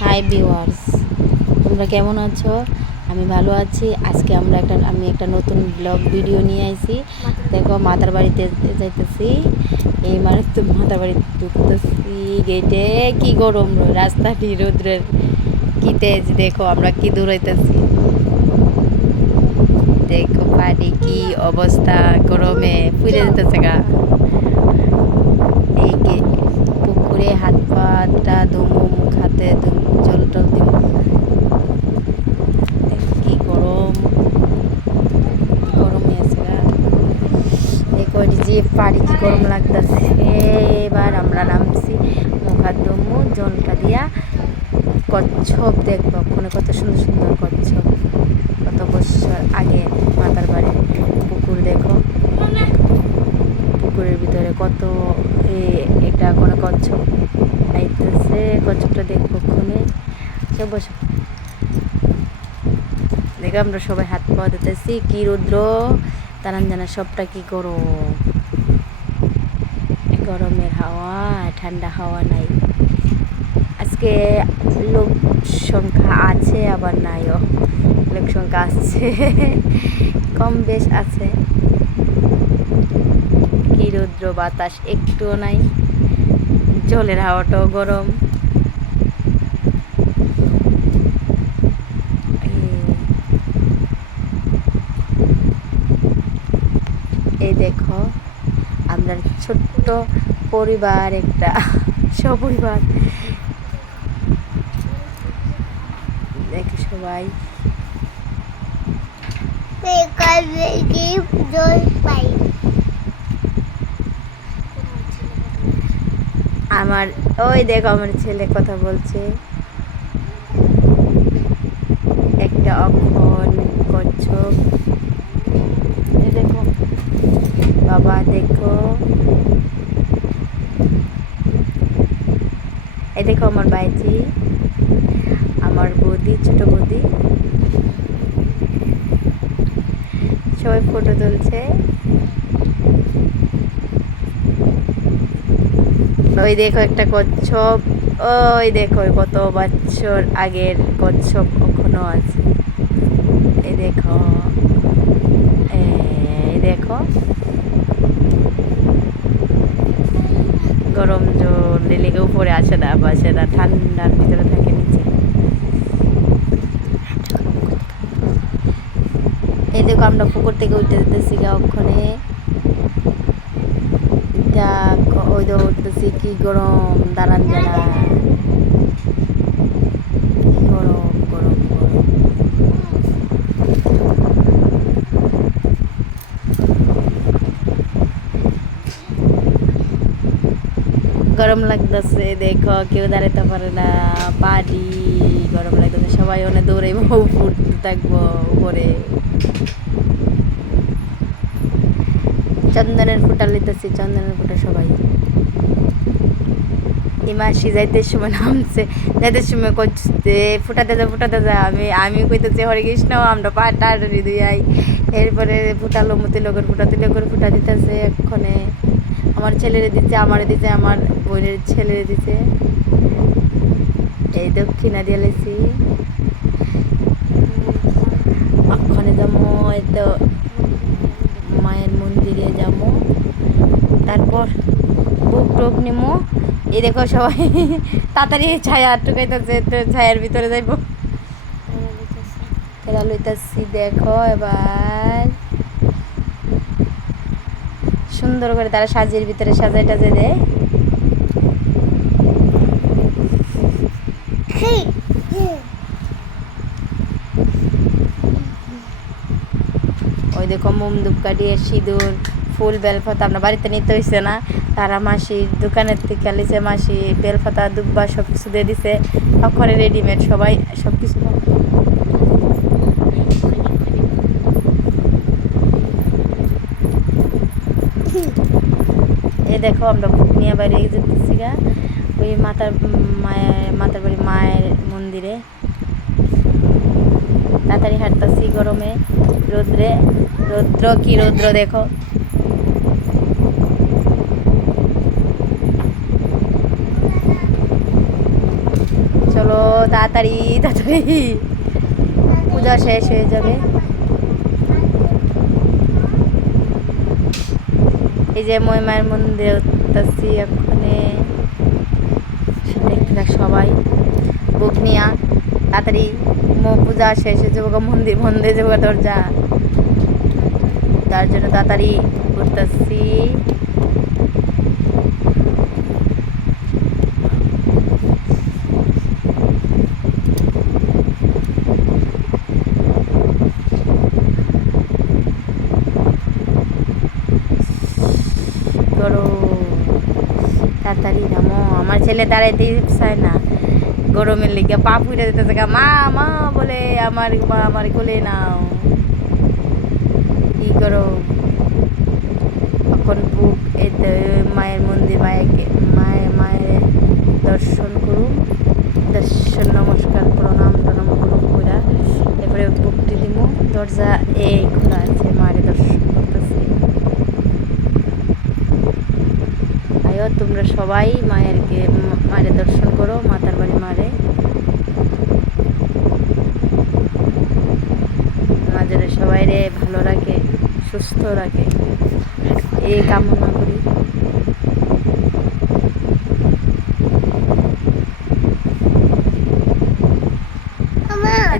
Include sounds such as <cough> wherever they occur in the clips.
Hi viewers তোমরা কেমন আছো? আমি ভালো আছি। আজকে আমরা একটা, আমি একটা নতুন ব্লগ ভিডিও নিয়ে আইছি। দেখো, মাতার বাড়িতে যাইতেছি। এই মানে তো মাতার বাড়িতে ঢুকতেছি গেটে কি গরম রাস্তাটি রৌদ্রের কি তেজ, দেখো আমরা কি দৌড়াইতেছি দেখো পানি কি অবস্থা, গরমে পুড়ে যেতেছে গা এই গে- পুকুরে হাত পাটা ধুমু মুখ হাতে ধুমু, জল টল দিব দেখো কি গরম গরম হয়েছে গা দেখো এটি যে পাড়ি কি গরম লাগতেছে। এবার আমরা নামছি মুখ হাত ধুমু জলটা দিয়া কচ্ছপ দেখব। ওখানে কত সুন্দর সুন্দর কচ্ছপ। কত বছর আগে মাতার বাড়ি পুকুর দেখো। পুকুরের ভিতরে কত এটা কোনো কচ্ছপ আইতেছে। কচ্ছপটা দেখব ওখানে সব বসে। দেখো আমরা সবাই হাত পাওয়া দিতেছি কি রুদ্র। তারান জানা সবটা কি গরম। গরমের হাওয়া, ঠান্ডা হাওয়া নাই। আজকে লোক সংখ্যা আছে, আবার নাইও। লোক সংখ্যা আসছে <laughs> কম বেশ আছে। কি রৌদ্র বাতাস, একটুও নাই। জলের হাওয়াটাও গরম। এই দেখো। আমরা ছোট্ট পরিবার একটা সপরিবার দেখো সবাই। আমার, ওই দেখো আমার ছেলে কথা বলছে। একটা অক্ষর কচ্ছপ এই দেখো বাবা, দেখো। এই দেখো আমার বাইজি আমার বৌদি, ছোট বৌদি। সবাই ফটো তুলছে। ওই দেখো একটা কচ্ছপ, ওই দেখো কত বছর আগের কচ্ছপ এখনও আছে। এই দেখো এই দেখো। গরম জল লেগে উপরে আসে না বসে না, ঠান্ডার ভিতরে থাকে নিচে। এই দেখো আমরা পুকুর থেকে উঠে যেতেছি গা ওখানে ওই তো উঠতেছি, কি গরম দাঁড়ান জানা কি গরম গরম গরম গরম লাগতেছে, দেখো কেউ দাঁড়াতে পারে না, বাড়ি গরম লাগতেছে, সবাই অনেক দৌড়ে ফুটতে থাকব উপরে। চন্দনের ফুটা লিতেছি চন্দনের ফুটা সবাই। ইমাসি যাইতে সময় নামছে, যাইতে সময় করছে ফুটা দাদা ফুটা দাদা আমি আমি কইতেছি, হরে কৃষ্ণ, আমরা পা টাড়ি দিয়াই এরপরে ফুটালো, মতি লোকের ফুটা তুলে করে ফুটা দিতেছে এক্ষণে। আমার ছেলেরে দিচ্ছে আমারে দিচ্ছে আমার বোনের ছেলেরে দিচ্ছে এই দক্ষিণা দিয়ে লেছি। ওখানে যাব তো মায়ের মন্দিরে যাব। তারপর বুক টুক নিমো এই দেখো সবাই, তাড়াতাড়ি ছায়া টুকাইতেছে, তো ছায়ার ভিতরে যাইব। খেলা লইতাছি, দেখো এবার। সুন্দর করে তারা সাজের ভিতরে সাজাই টাজাই দেয়। ওই দেখো মোম ধূপকাঠি সিঁদুর। ফুল বেলপাতা আমরা বাড়িতে নিতে হয়েছে না। তারা মাসির দোকানের থেকে লিছে মাসি বেলপাতা, দুব্বা সব কিছু দিয়ে দিছে। ওখানে রেডিমেড সবাই সব কিছু এই দেখো আমরা বুক নিয়ে বাইরে যেতেছি গা। ওই মাতার মায়ের, মাতার বাড়ি মায়ের মন্দিরে। তাড়াতাড়ি হাঁটতেছি গরমে। রৌদ্রে রৌদ্র কি রৌদ্র দেখো। তাড়াতাড়ি তাড়াতাড়ি। পূজা শেষ হয়ে যাবে। এই যে মহিমার মন্দিরে উঠতেছি ওখানে দেখতে থাক সবাই। বুক নিয়া তাড়াতাড়ি পূজা শেষ হয়ে যাব মন্দির মন্দিরে যাব দরজা। তার জন্য তাড়াতাড়ি উঠতেছি করো তাড়াতাড়ি নামো আমার ছেলে দাঁড়াইতেই চায় না। গরমের লিগে পা যেতেছে গা, মা মা বলে আমার মা আমার কোলে নাও। কি করো? এখন বুক এই তো মায়ের মন্দির মায়েরকে মায়ের মায়ের দর্শন করুন দর্শন নমস্কার প্রণাম টনাম করুন কইরা এরপরে বুকটি দিব দরজা এই খোলা আছে মায়ের দর্শন। তোমরা সবাই মায়েরকে মায়ের দর্শন করো, মাতার বাড়ি মারে। আমাদের সবাই রে ভালো রাখে, সুস্থ রাখে। এই কামনা করি।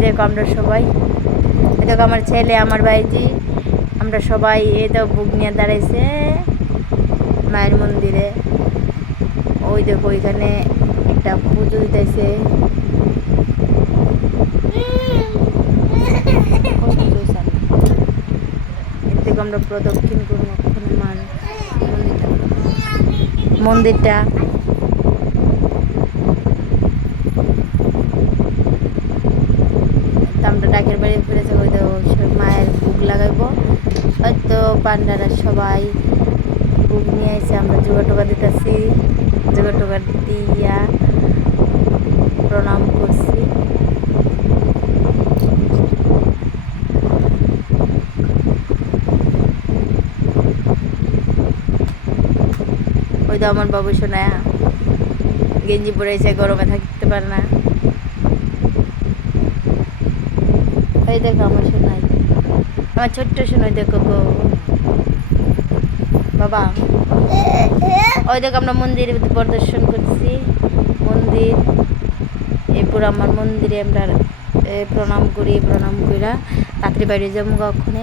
দেখো আমরা সবাই। দেখো আমার ছেলে, আমার ভাইজি আমরা সবাই এই তো বুক নিয়ে দাঁড়াইছে। মায়ের মন্দিরে। ওই দেখো ওইখানে একটা পুজো দিতেছে। থেকে আমরা প্রদক্ষিণ করব মার মন্দিরটা। আমরা ডাকের বাড়ি ফিরেছে, ওই তো সব মায়ের ভোগ লাগাইবো। হয়তো পান্ডারা সবাই ভোগ নিয়ে এসে আমরা জোগাড় টোকা দিতেছি। টোকা দিয়া প্রণাম করছি। ওই তো আমার বাবু শোনায় গেঞ্জি পরে এসে গরমে থাকতে পারে না। দেখো আমার শোনাই আমার ছোট্ট শোনাই দেখো গো। বাবা। ওই দেখো আমরা মন্দির প্রদর্শন করছি। মন্দির। এরপর আমার মন্দিরে আমরা প্রণাম করি, প্রণাম করিরা রাত্রি বাইরে যাব ওখানে।